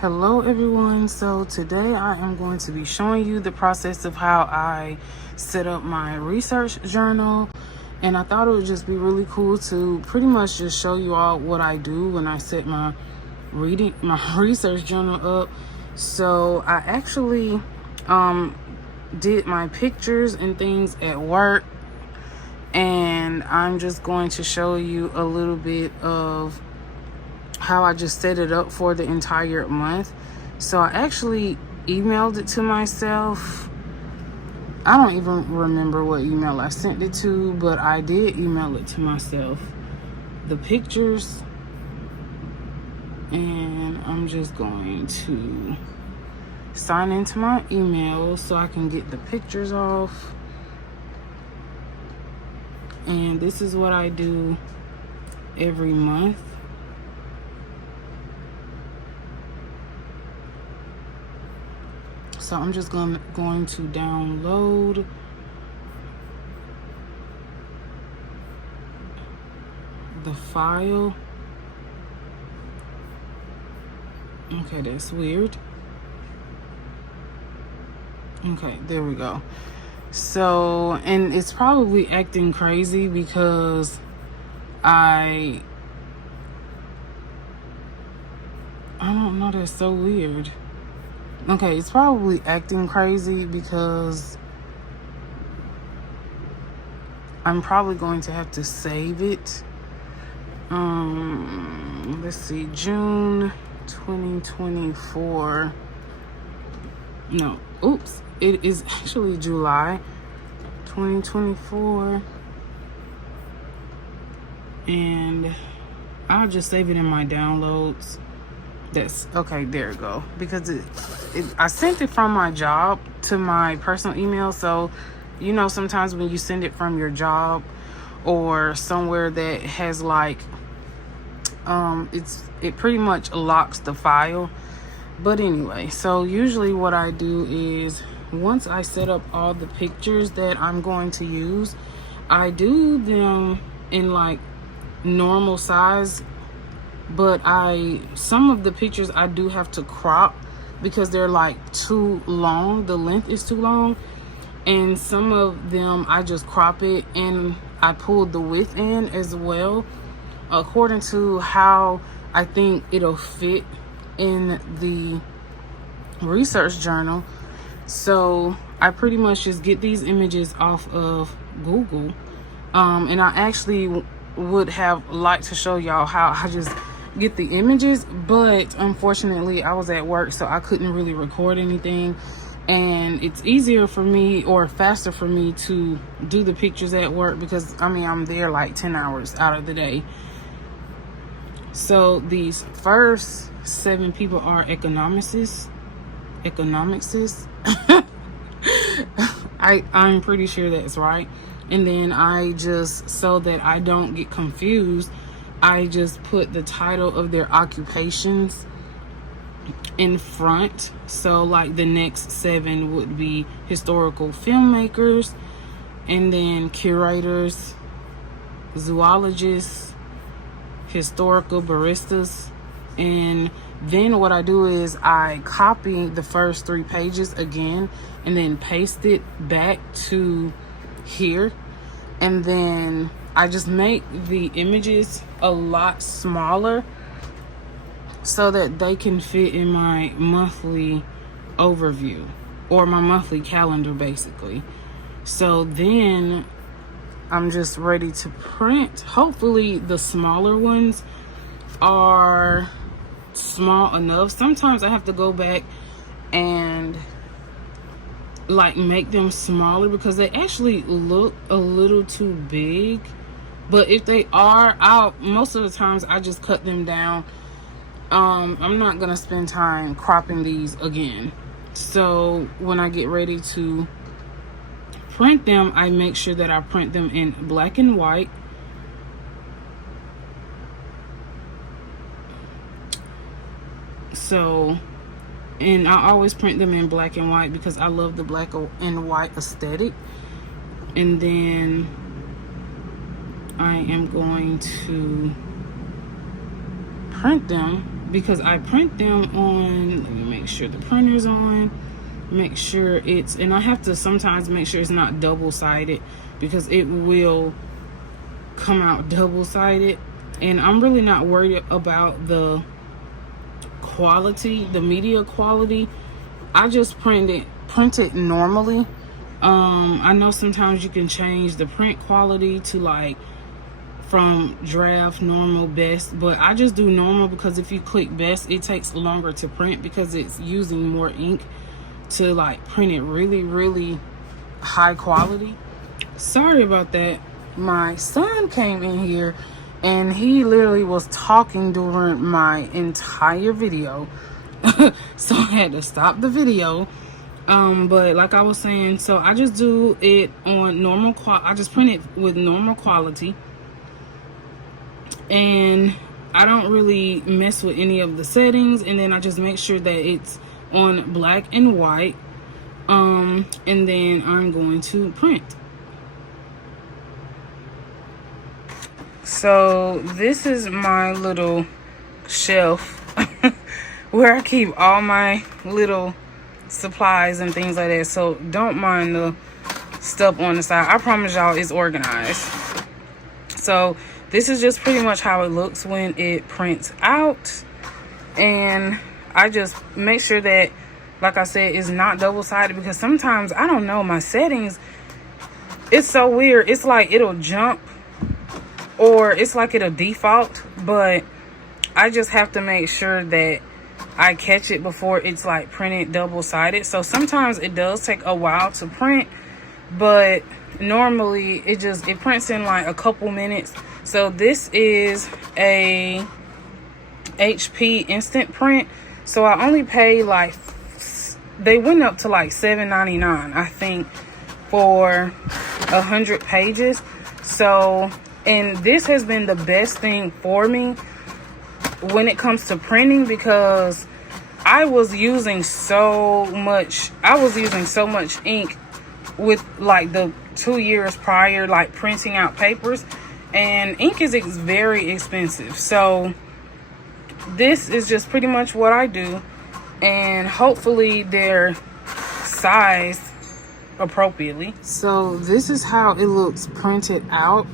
Hello everyone. So today I am going to be showing you the process of how I set up my research journal, and I thought it would just be really cool to pretty much just show you all what I do when I set my research journal up. So I actually did my pictures and things at work, and I'm just going to show you a little bit of how I just set it up for the entire month. So I actually emailed it to myself. I don't even remember what email I sent it to, but I did email it to myself, the pictures, and I'm just going to sign into my email so I can get the pictures off. And this is what I do every month. So I'm just going to download the file. Okay, that's weird. Okay, there we go. So, and it's probably acting crazy because I don't know, that's so weird. Okay, it's probably acting crazy because I'm probably going to have to save it. Let's see, June 2024. No, oops, it is actually July 2024. And I'll just save it in my downloads. That's okay, there we go. Because I sent it from my job to my personal email. So, you know, sometimes when you send it from your job or somewhere that has like, it pretty much locks the file. But anyway, so usually what I do is once I set up all the pictures that I'm going to use, I do them in like normal size. But some of the pictures I do have to crop because they're like too long. The length is too long. And some of them I just crop it and I pull the width in as well, according to how I think it'll fit in the research journal. So I pretty much just get these images off of Google. And I actually would have liked to show y'all how I just get the images, but unfortunately I was at work, so I couldn't really record anything. And it's easier for me, or faster for me, to do the pictures at work because I mean I'm there like 10 hours out of the day. So these first 7 people are economicists. I'm pretty sure that's right. And then I just, so that I don't get confused, I just put the title of their occupations in front. So like the next 7 would be historical filmmakers, and then curators, zoologists, historical baristas. And then what I do is I copy the first 3 pages again and then paste it back to here. And then I just make the images a lot smaller so that they can fit in my monthly overview, or my monthly calendar basically. So then I'm just ready to print. Hopefully the smaller ones are small enough. Sometimes I have to go back and like make them smaller because they actually look a little too big. But if they are, most of the times I just cut them down. I'm not gonna spend time cropping these again. So when I get ready to print them, I make sure that I print them in black and white. So, and I always print them in black and white because I love the black and white aesthetic. And then I am going to print them because I print them on, let me make sure the printer's on, make sure it's, and I have to sometimes make sure it's not double-sided because it will come out double-sided. And I'm really not worried about the quality, the media quality. I just print it normally. I know sometimes you can change the print quality to like from draft, normal, best, but I just do normal because if you click best, it takes longer to print because it's using more ink to like print it really, really high quality. Sorry about that. My son came in here and he literally was talking during my entire video. So I had to stop the video. But like I was saying, so I just do it on normal I just print it with normal quality. And I don't really mess with any of the settings, and then I just make sure that it's on black and white. And then I'm going to print. So this is my little shelf where I keep all my little supplies and things like that. So don't mind the stuff on the side. I promise y'all it's organized. So this is just pretty much how it looks when it prints out. And I just make sure that, like I said, it's not double-sided because sometimes, I don't know, my settings, it's so weird. It's like it'll jump or it's like it'll default, but I just have to make sure that I catch it before it's like printed double-sided. So sometimes it does take a while to print, but normally it prints in like a couple minutes. So this is a HP instant print. So I only paid like, they went up to like $7.99, I think, for 100 pages. So, and this has been the best thing for me when it comes to printing because I was using so much ink with like the 2 years prior, like printing out papers, and ink is very expensive. So this is just pretty much what I do, and hopefully they're sized appropriately. So this is how it looks printed out,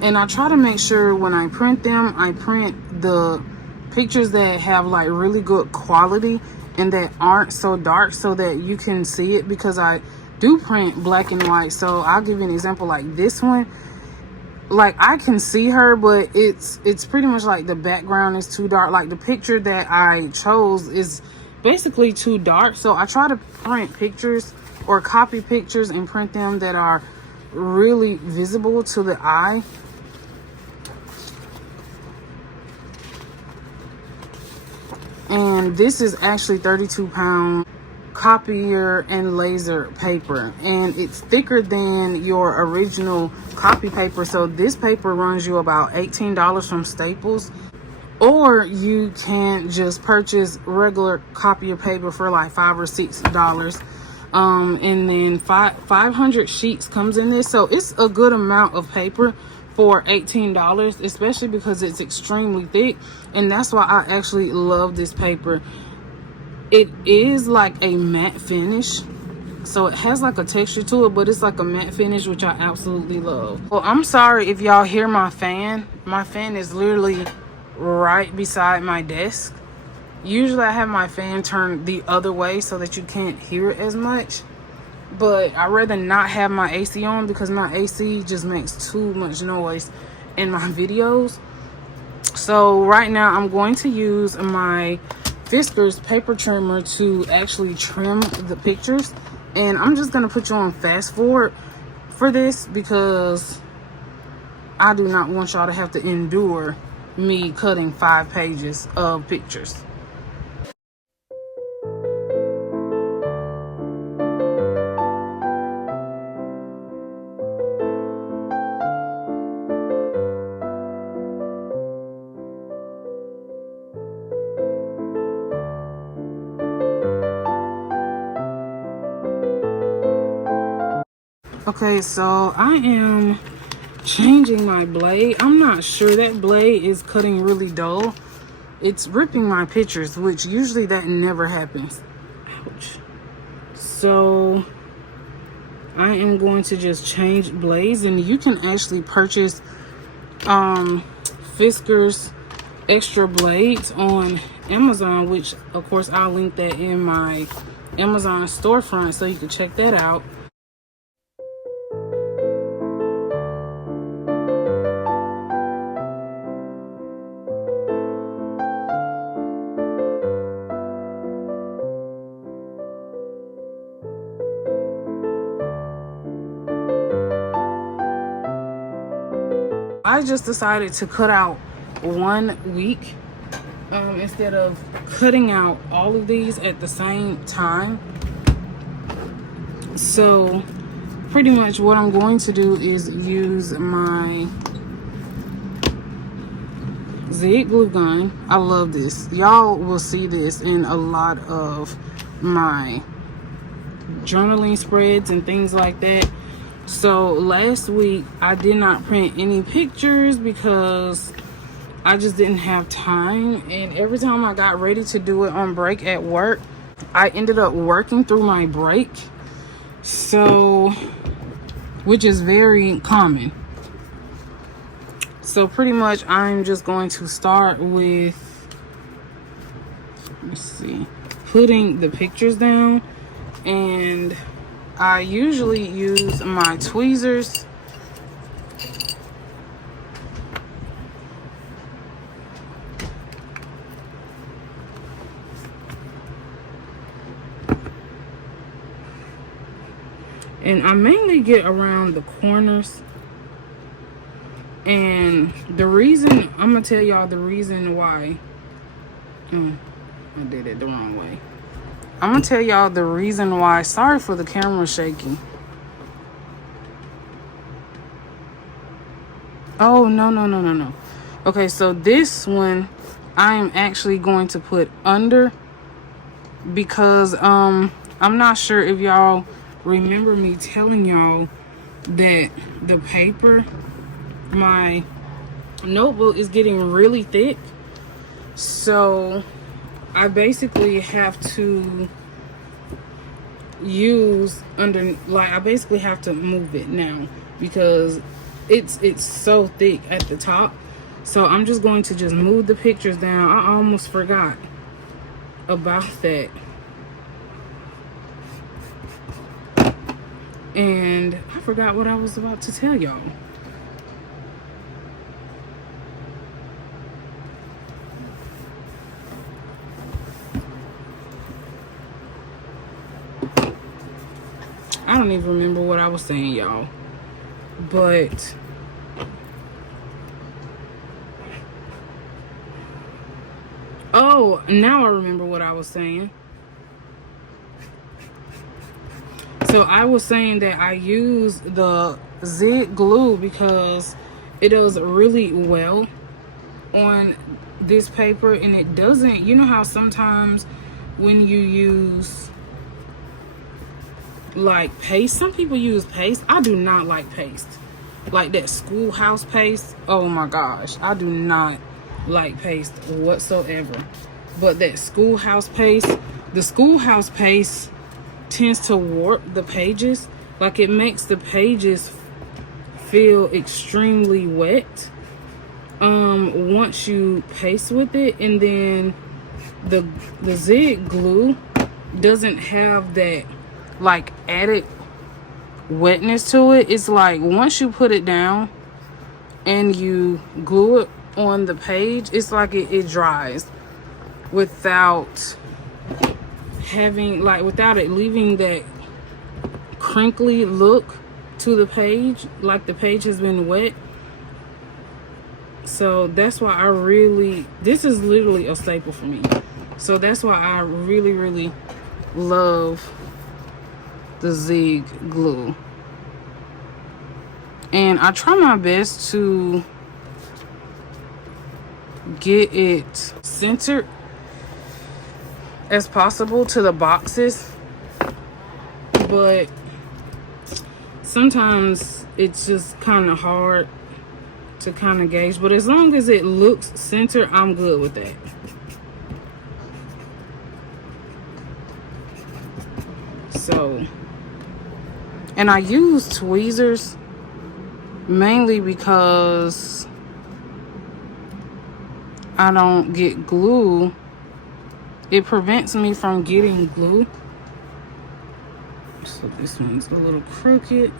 and I try to make sure when I print them, I print the pictures that have like really good quality and that aren't so dark so that you can see it, because I do print black and white. So I'll give you an example like this one. Like I can see her, but it's pretty much like the background is too dark. Like the picture that I chose is basically too dark. So I try to print pictures or copy pictures and print them that are really visible to the eye. And this is actually 32-pound copier and laser paper, and it's thicker than your original copy paper. So this paper runs you about $18 from Staples, or you can just purchase regular copier paper for like $5 or $6. And then 500 sheets comes in this, so it's a good amount of paper for $18, especially because it's extremely thick. And that's why I actually love this paper. It is like a matte finish, so it has like a texture to it, but it's like a matte finish, which I absolutely love. Well, I'm sorry if y'all hear my fan. My fan is literally right beside my desk. Usually I have my fan turned the other way so that you can't hear it as much, but I'd rather not have my AC on because my AC just makes too much noise in my videos. So right now I'm going to use my Fiskars paper trimmer to actually trim the pictures, and I'm just gonna put you on fast forward for this because I do not want y'all to have to endure me cutting 5 pages of pictures. Okay, so I am changing my blade. I'm not sure, that blade is cutting really dull. it's ripping my pictures, which usually that never happens. Ouch. So I am going to just change blades, and you can actually purchase Fiskars extra blades on Amazon, which of course I'll link that in my Amazon storefront so you can check that out. I just decided to cut out 1 week instead of cutting out all of these at the same time. So pretty much what I'm going to do is use my Zig glue gun. I love this. Y'all will see this in a lot of my journaling spreads and things like that. So last week I did not print any pictures because I just didn't have time, and every time I got ready to do it on break at work, I ended up working through my break. So, which is very common. So pretty much I'm just going to start with, let's see, putting the pictures down, and I usually use my tweezers. And I mainly get around the corners. And the reason, I'm going to tell y'all the reason why. I did it the wrong way. I'm going to tell y'all the reason why. Sorry for the camera shaking. Oh, no. Okay, so this one I'm actually going to put under because I'm not sure if y'all remember me telling y'all that the paper, my notebook is getting really thick. So I basically have to use under, like, I basically have to move it now because it's so thick at the top. So I'm just going to just move the pictures down. I almost forgot about that. And I forgot what I was about to tell y'all. I don't even remember what I was saying, y'all. But oh, now I remember what I was saying. So I was saying that I use the Zig glue because it does really well on this paper, and it doesn't, you know how sometimes when you use like paste, some people use paste. I do not like paste, like that schoolhouse paste. Oh my gosh, I do not like paste whatsoever. But that schoolhouse paste, the schoolhouse paste tends to warp the pages. Like, it makes the pages feel extremely wet once you paste with it. And then the Zig glue doesn't have that like added wetness to it. It's like once you put it down and you glue it on the page, it's like it dries without having, like, without it leaving that crinkly look to the page, like the page has been wet. So that's why I really, this is literally a staple for me. So that's why I really love the Zig glue. And I try my best to get it centered as possible to the boxes, but sometimes it's just kind of hard to kind of gauge. But as long as it looks centered, I'm good with that. So, and I use tweezers mainly because I don't get glue. It prevents me from getting glue. So this one's a little crooked.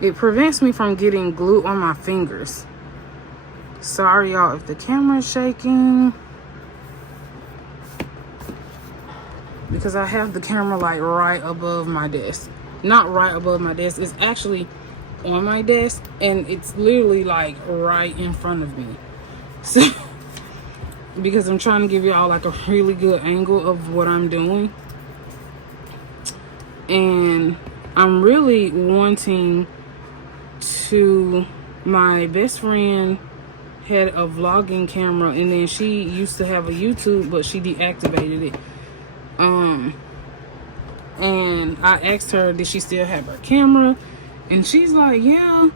It prevents me from getting glue on my fingers. Sorry y'all if the camera's shaking, because I have the camera like right above my desk. Not right above my desk, it's actually on my desk, and it's literally like right in front of me. So because I'm trying to give y'all like a really good angle of what I'm doing. And I'm really wanting to, my best friend had a vlogging camera, and then she used to have a YouTube, but she deactivated it. And I asked her, did she still have her camera? And she's like, yeah,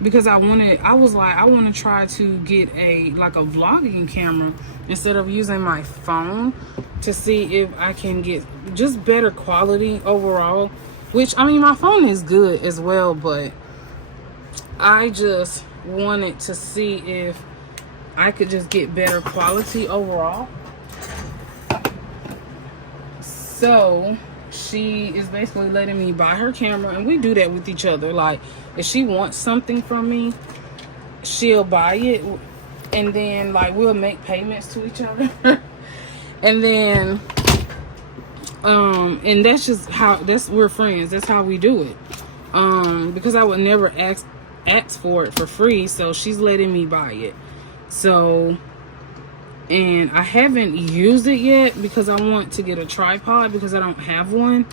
because I was like, I want to try to get a vlogging camera instead of using my phone, to see if I can get just better quality overall. Which, I mean, my phone is good as well, but I just wanted to see if I could just get better quality overall. So she is basically letting me buy her camera, and we do that with each other. Like, if she wants something from me, she'll buy it, and then like we'll make payments to each other. And then and that's just how, we're friends, that's how we do it. Because I would never ask for it for free, so she's letting me buy it. So, and I haven't used it yet because I want to get a tripod, because I don't have one.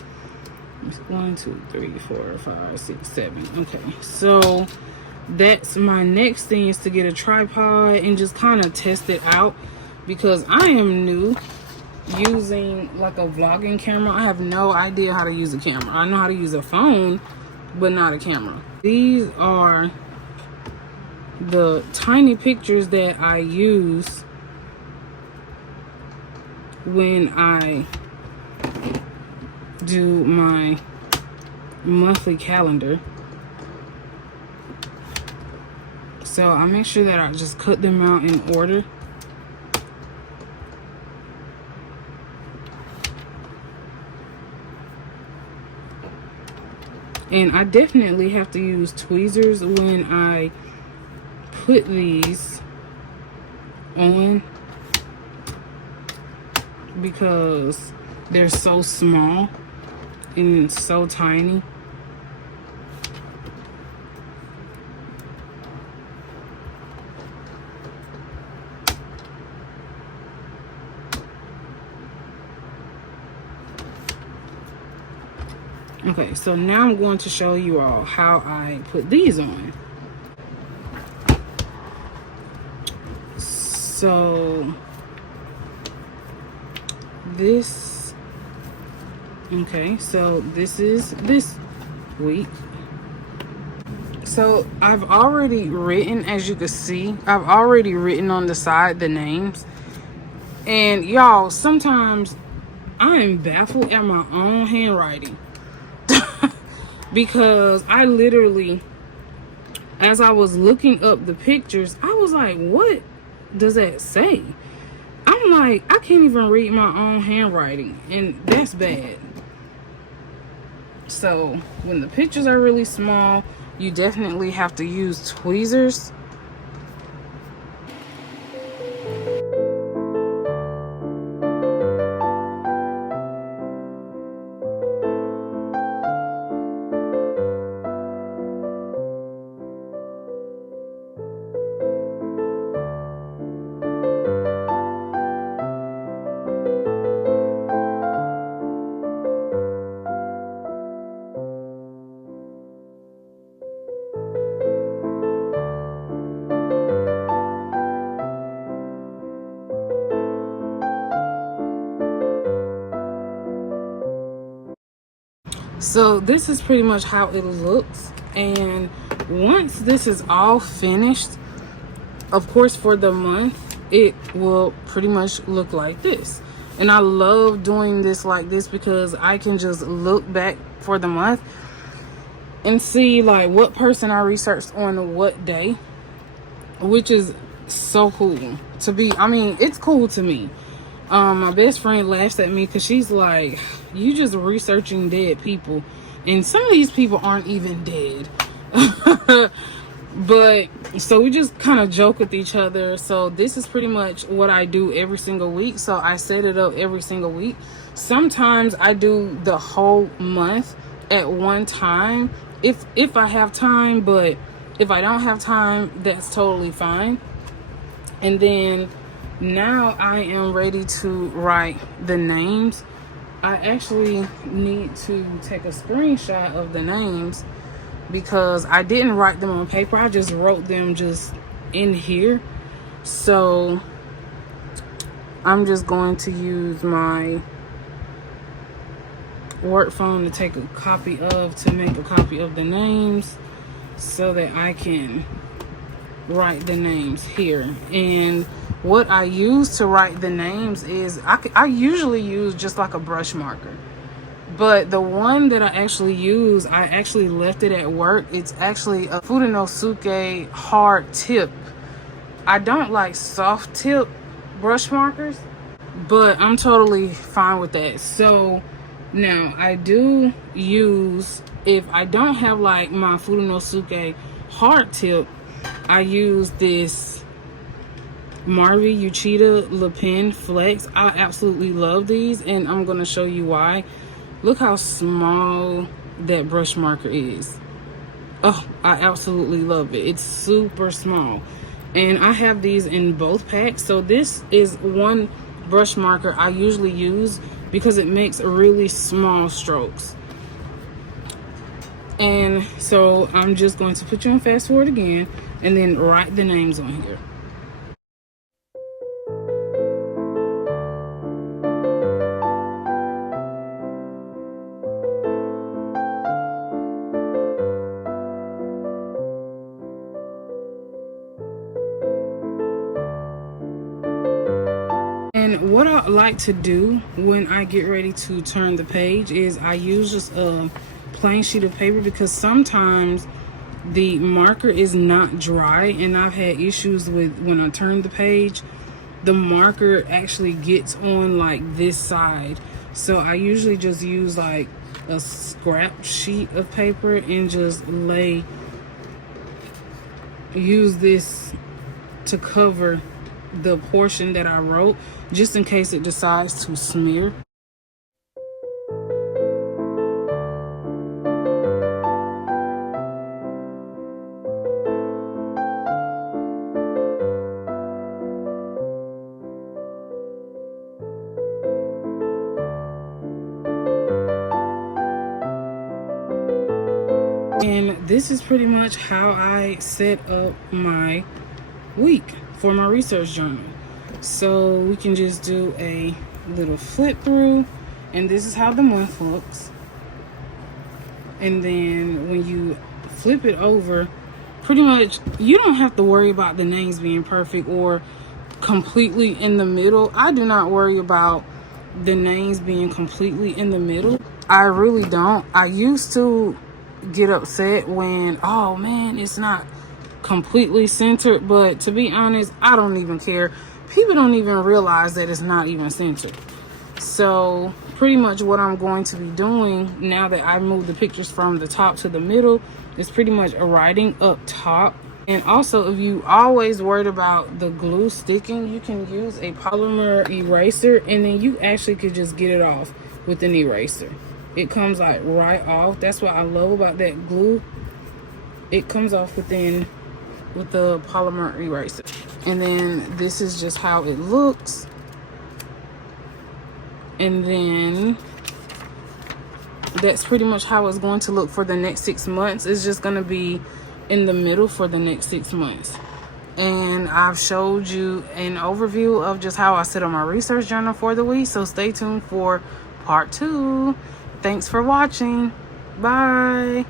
1, 2, 3, 4, 5, 6, 7. Okay, so that's my next thing, is to get a tripod and just kind of test it out, because I am new using like a vlogging camera. I have no idea how to use a camera. I know how to use a phone, but not a camera. These are the tiny pictures that I use when I do my monthly calendar. So I make sure that I just cut them out in order. And I definitely have to use tweezers when I put these on, because they're so small and so tiny. Okay, so now I'm going to show you all how I put these on. So this, okay, so this is this week. So I've already written, as you can see, I've already written on the side the names. And y'all, sometimes I am baffled at my own handwriting. Because I literally, as I was looking up the pictures, I was like, what does that say? I'm like, I can't even read my own handwriting, and that's bad. So when the pictures are really small, you definitely have to use tweezers. So this is pretty much how it looks. And once this is all finished, of course, for the month, it will pretty much look like this. And I love doing this like this because I can just look back for the month and see like what person I researched on what day, which is so cool to be. I mean, it's cool to me. My best friend laughs at me because she's like, you just researching dead people, and some of these people aren't even dead. But so we just kind of joke with each other. So this is pretty much what I do every single week. So I set it up every single week. Sometimes I do the whole month at one time if I have time, but if I don't have time, that's totally fine. And then now I am ready to write the names. I actually need to take a screenshot of the names because I didn't write them on paper. I just wrote them just in here. So I'm just going to use my work phone to take a copy of, to make a copy of the names so that I can write the names here. And what I use to write the names is I usually use just like a brush marker. But the one that I actually use, I actually left it at work. It's actually a Fudenosuke hard tip. I don't like soft tip brush markers, but I'm totally fine with that. So now I do use, if I don't have like my Fudenosuke hard tip, I use this Marvy Uchida Le Pen Flex. I absolutely love these, and I'm going to show you why. Look how small that brush marker is. Oh, I absolutely love it. It's super small. And I have these in both packs. So this is one brush marker I usually use because it makes really small strokes. And so I'm just going to put you on fast forward again and then write the names on here. And what I like to do when I get ready to turn the page is I use just a plain sheet of paper, because sometimes the marker is not dry, and I've had issues with when I turn the page, the marker actually gets on like this side. So I usually just use like a scrap sheet of paper and just use this to cover the portion that I wrote, just in case it decides to smear. And this is pretty much how I set up my week for my research journal. So we can just do a little flip through, and this is how the month looks. And then when you flip it over, pretty much you don't have to worry about the names being perfect or completely in the middle. I do not worry about the names being completely in the middle. I really don't. I used to get upset when, oh man, it's not completely centered, but to be honest, I don't even care. People don't even realize that it's not even centered. So pretty much what I'm going to be doing now that I moved the pictures from the top to the middle is pretty much writing up top. And also, if you always worried about the glue sticking, you can use a polymer eraser, and then you actually could just get it off with an eraser. It comes like right off. That's what I love about that glue. It comes off with the polymer eraser. And then this is just how it looks. And then that's pretty much how it's going to look for the next 6 months. It's just going to be in the middle for the next 6 months. And I've showed you an overview of just how I set up my research journal for the week. So stay tuned for part 2. Thanks for watching. Bye.